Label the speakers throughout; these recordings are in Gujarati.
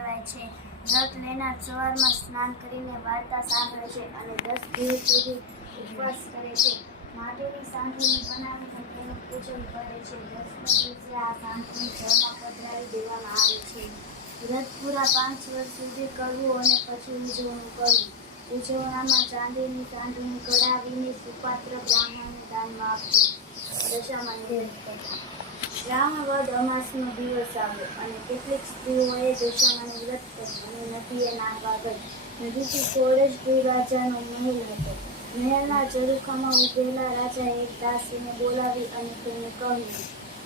Speaker 1: કહેવાય છે. વ્રત લેનાર સવારમાં સ્નાન કરીને વાર્તા સાંભળે છે અને દસ દિવસ સુધી ઉપવાસ કરે છે. માટીની સાંકળીને બનાવીને તેનું પૂજન કરે છે. દસમા દિવસે આ સાંકળી જળમાં પધરાવી દેવામાં આવે છે. વ્રત પૂરા પાંચ વર્ષ સુધી કરવું અને પછી ઉજવણું કરવું. ઉજવણામાં ચાંદીની ચાંદીની કઢાવીને સુપાત્ર બ્રાહ્મણને દાનમાં આપવું. દશા કથા શ્રાવણ અમાસનો દિવસ આવ્યો અને કેટલીક સ્ત્રીઓએ દશામાની વ્રત કરી અને નદીએ નાહવા ગઈ. નદીથી થોડે જ દૂર રાજાનો મહેલ હતો. મહેલના ઝરૂખામાં ઉભેલા રાજાએ એક દાસીને બોલાવી અને તેને કહ્યું,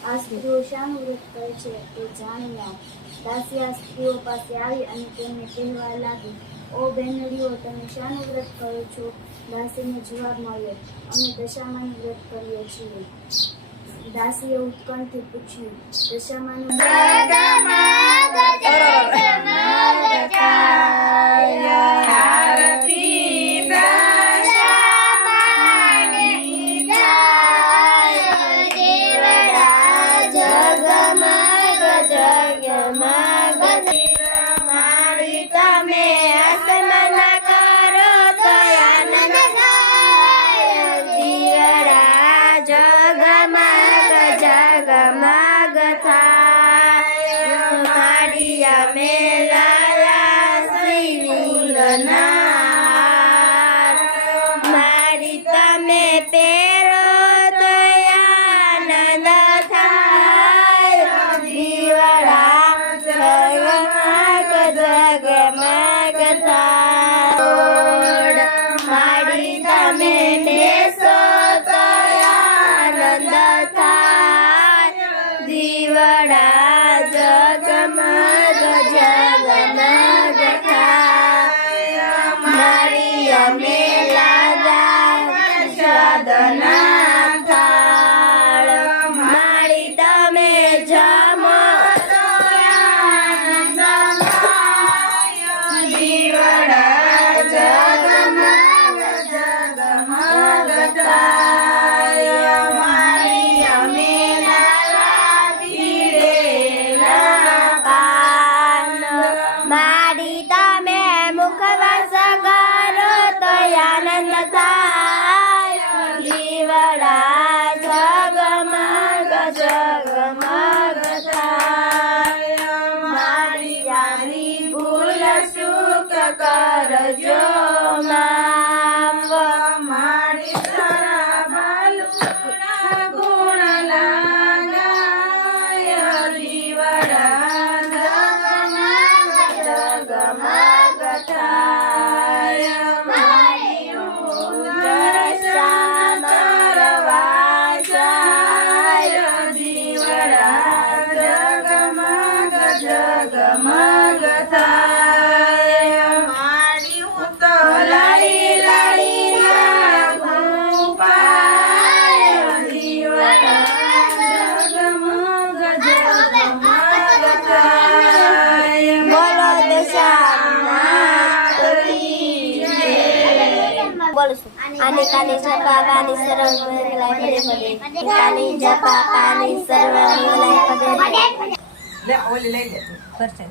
Speaker 1: આ સ્ત્રીઓ શાનું વ્રત કરે છે તે જાણી આવ. દાસી આ સ્ત્રીઓ પાસે આવી અને તેમને કહેવા લાગી, ઓ બહેનડીઓ તમે શાનું વ્રત કરો છો? દાસીને જવાબ મળ્યો, અમે દશામાનું વ્રત કરીએ છીએ. દાસીએ ઉત્કંઠથી પૂછ્યું દશામાનું
Speaker 2: સાધના મારી તમે જમો થાય. જગમગ જગમગ મારી અમે પીરેલા પાન. મારી તમે મુખવાસ કરો તો આનંદ થાય yo, my. આની કાની જપા પાની સર્વ મંગલાય પદે પદે કાની જપા
Speaker 3: કરશે